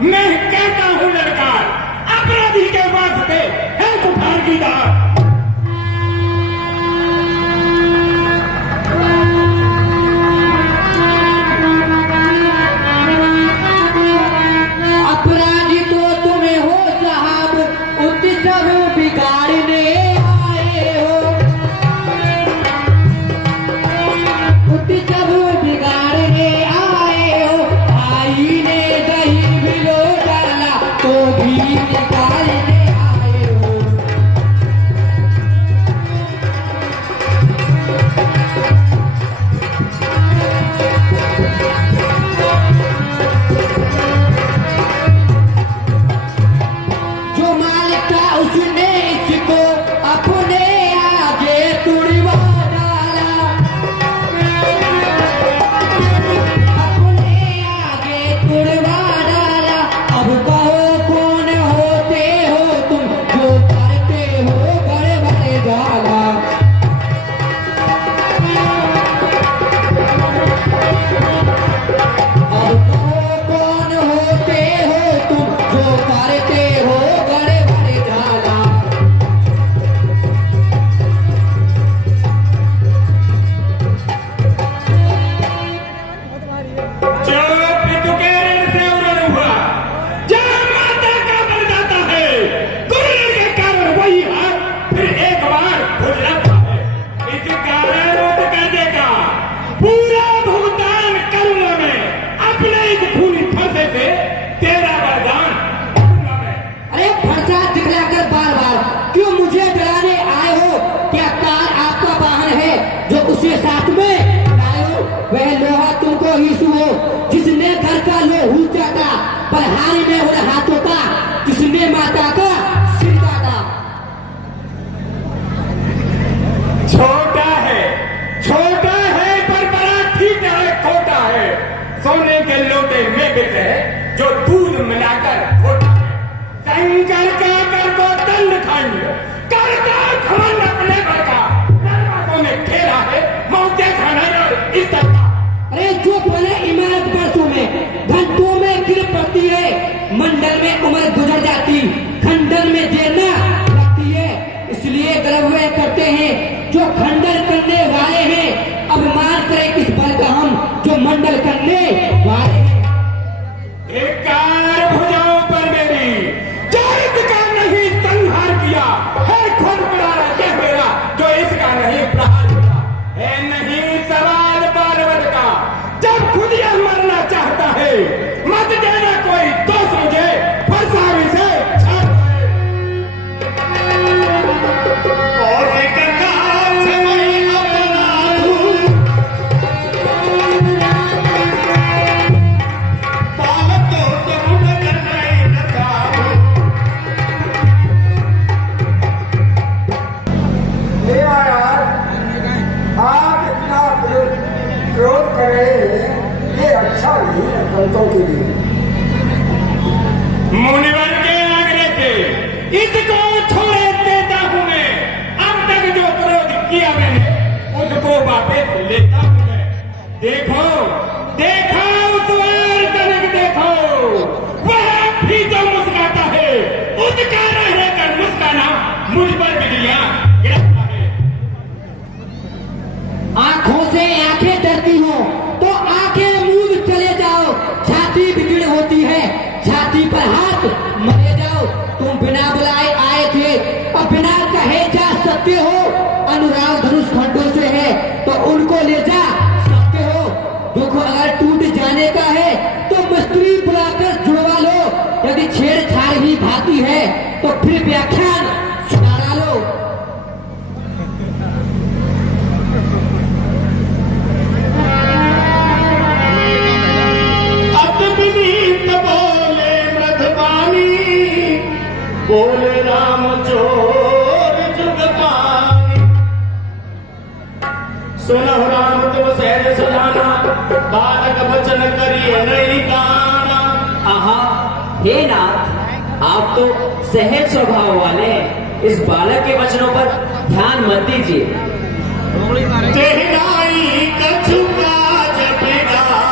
मैं कहता हूं ललकार, अपराधी के वास्ते है कुठार की दार। अपराधी तो तुम्हें हो साहब, उत्सव बिगाड़ने आए हो, उत्सव बिगाड़ने आए हो। आई ने दही भी लो डाला तो भी निकालने आए हो। जो मालिक था उसने इसको अपने आगे तुड़वा डाला, अपने आगे तुड़वा डाला। अब कहो कौन होते हो तुम, जो करते हो बड़े बड़े जाला। अब कहो कौन होते हो तुम, जो करते हो बड़े बड़े जाला। जो पितुके ऋण से उड़न हुआ, जो माता का बन जाता है, गुरु के कारण वही हाथ फिर एक बार खुद जाता है। इस कारण उस कर्जे का पूरा भुगतान करूंगा मैं, अपने इस खूनी फंसे से तेरा वरदान करूंगा मैं। अरे फरसा दिखलाकर बार बार क्यों मुझे डराने आए हो? क्या कार आपका वाहन है जो उसे साथ में लाए हो? वह लोहा तुमको ही सुहो जिसने घर का लोहू चाटा, बलहारी में उन हाथों का जिसने माता का सिर काटा। छोटा है पर बड़ा ठीक है, खोटा है। सोने के लोटे में बिक है जो दूध मिलाकर खोटा है। शंकर का कर को दंड खंड करता घमंड अपने घर का, दरवाजों में खेला है मौके खाना और इज्जत का। अरे जो बोले इमारत बरसों में घंटों में गिर पड़ती है, मंडल में उम्र गुजर जाती, खंडन में देर ना लगती है। इसलिए गर्व वे करते हैं जो खंडन करने वाले हैं, अब मान करें किस बल का हम जो मंडल करने वाले हैं। एक कार भुजाओं पर मेरी, जो इसका नहीं संहार किया है, खुद बड़ा राजा मेरा जो इसका नहीं प्रहार किया है। नहीं सवाल बालवत का, जब खुद यह मरना चाहता है, मत देना कोई दोष मुझे, फरसावी से छाड़ दे। और एक काम से मैं अपना दूं, बालकों से मुझे नहीं नसाऊं। हे महाराज, आप इतना क्रोध कर रहे हैं, ये अच्छा नहीं है संतों के लिए। मुनिवर के आग्रह से इसको छोड़े देता हूं मैं। अब तक जो क्रोध किया मैंने उसको वापस लेता हूं मैं। देखो देखो उस वार कनक देखो, वह भी जो मुस्काता है, उसका रहकर मुस्काना मुझ पर बिजलियां गिरता है। आंखों से आंखें डरती हो तो आंखें मूंद चले जाओ। छाती बिगड़ होती है, छाती पर हाथ मरे जाओ। तुम बिना बुलाए आए थे, अब बिना कहे जा सकते हो। अनुराग धनुष खंडों से है तो उनको ले जा सकते हो। दुख अगर टूट जाने का है तो मिस्त्री बुलाकर जुड़वा लो। यदि छेड़छाड़ ही भाती है तो फिर व्याख्यान सुना लो। विनीत बोले मृदवानी, बोले राम चोर जुगपानी। सुनो राम तुम सहज सजाना, बालक वचन करिए नहीं गाना। आहा, हे नाथ, आप तो सहज स्वभाव वाले हैं, इस बालक के वचनों पर ध्यान मत दीजिए। तेहराई कछु काज बिगाड़ा,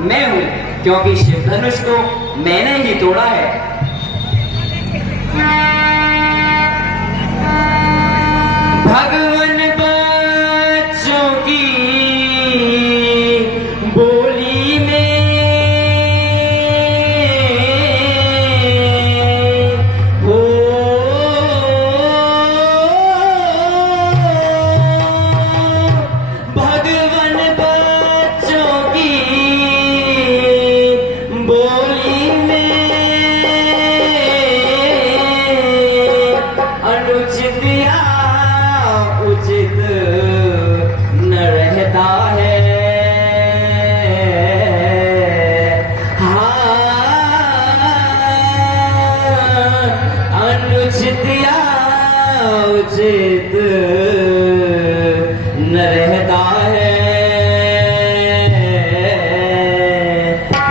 मैं हूँ, क्योंकि शिव धनुष को मैंने ही तोड़ा है। भगवान बच्चों की बोली में हो, भगवान बच्चों की बोली में अनुचित या उचित न रहता है। हाँ, अनुचित या उचित न रहता है।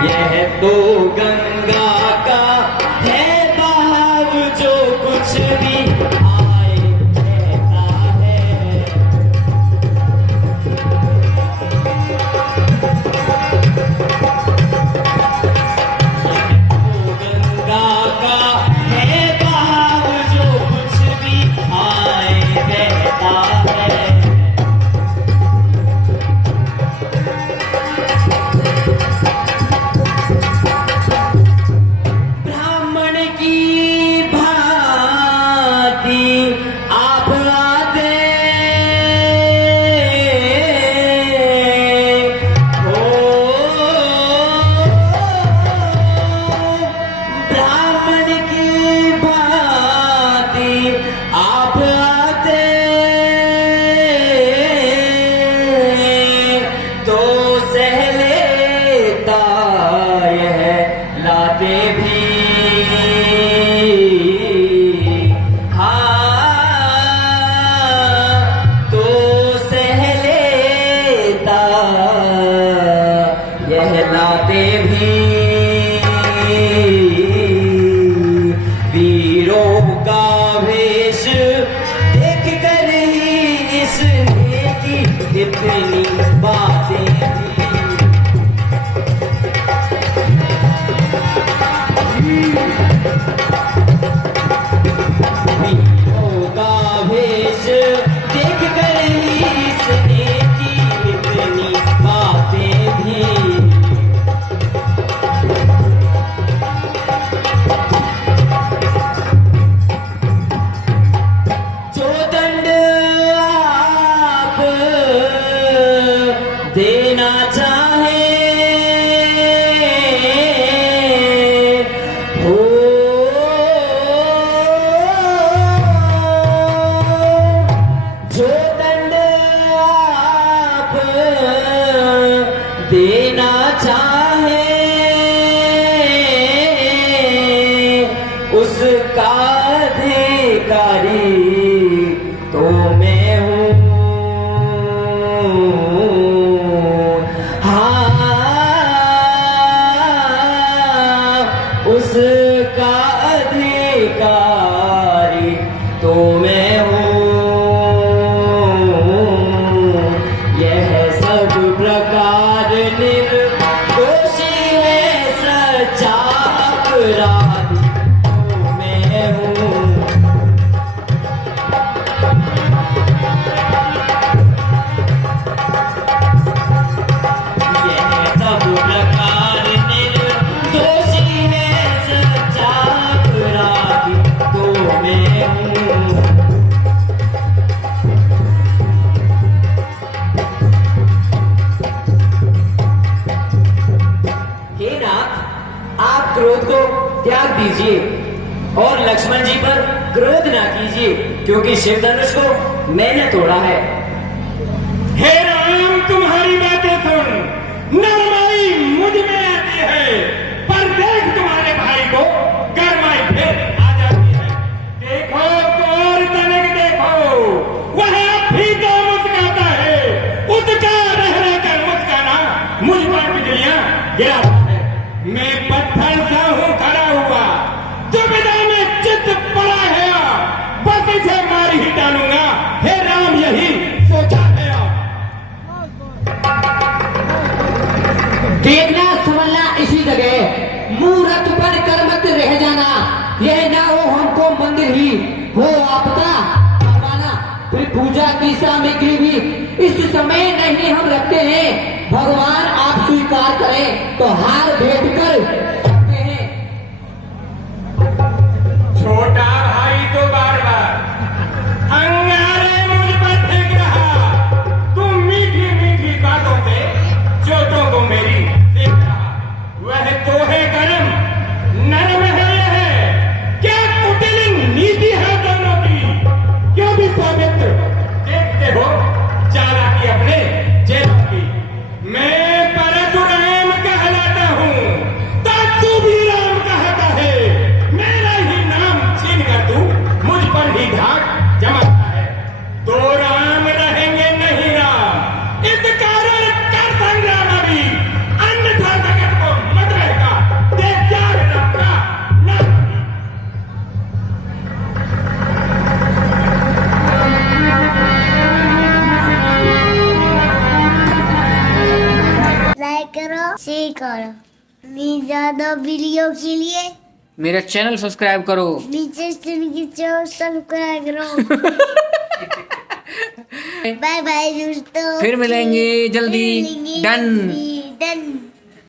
यह तो गंगा का है बहाव, जो कुछ भी आए कहता है। यह तो गंगा का है बहाव, जो कुछ भी आए कहता है। ब्राह्मण की भांति आप आते हो, ब्राह्मण की भांति आप आते तो सह लेता यह लाते भी। हाँ, तो सह लेता यह लाते भी। वीरों का वेश देख कर ही इसने की इतनी बातें भी। वीरों का वेश देख कर ही इसने की इतनी बातें भी। जो दंड आप देना चाहे हो, जो दंड आप देना चाहे उसका अधिकारी तो मैं हूँ। हाँ, उसका अधिकारी तो मैं हूँ। यह सब प्रकार निर्दोषी है, सच्चा अपराधी तो मैं हूँ। यह सब प्रकार निर्दोषी है, सच्चा अपराधी तो मैं हूँ। हे नाथ, आप क्रोध को त्याग दीजिए और लक्ष्मण जी पर क्रोध ना कीजिए, क्योंकि शिव धनुष को मैंने तोड़ा है। हे राम, तुम्हारी बातें सुन नरमाई मुझ में आती है, पर देख तुम्हारे भाई को गरमाई फिर आ जाती है। देखो तो और तनिक देखो, वह अब भी तो मुस्कुराता है। उसका रह रह कर मुस्काना मुझ पर बिजलियां गिराता है। मैं पत्थर सा हूं खड़ा हुआ, दुविधा में चित्त पड़ा है, बस इसे मार ही डालूंगा। हे राम, यही सोचा है। देखना गए। मूर्त बनकर मत रह जाना, यह ना हो हमको मंदिर ही हो आपका बनवाना। फिर पूजा की सामग्री भी इस समय नहीं हम रखते हैं, भगवान आप स्वीकार करें तो हार भेंट कर सकते हैं। छोटा भाई तो बार बार अंगारे मुझ पर फेंक रहा। तुम मीठी मीठी बातों से चोटों को मेरी सेक रहा। वह तो है गरम, नरम है यह। क्या कुटिल नीति है दोनों की, क्यों भी पवित्र देखते हो चालाकी अपने जेलों की। मैं परशुराम कहलाता हूँ, तू भी राम कहता है। मेरा ही नाम छीन कर तू मुझ पर ही घाट जमाता है। दो राम रहेंगे नहीं राम, इस कारण कर संग्राम अभी, अन्यथा जगत को मत रहेगा। देख क्या राम का नाम। लाइक करो, शेयर करो। ज्यादा वीडियो के लिए मेरा चैनल सब्सक्राइब करो। नीचे सब्सक्राइब करो। बाय बाय दोस्तों, फिर मिलेंगे जल्दी। फिर मिलेंगे डन। जल्दी। डन।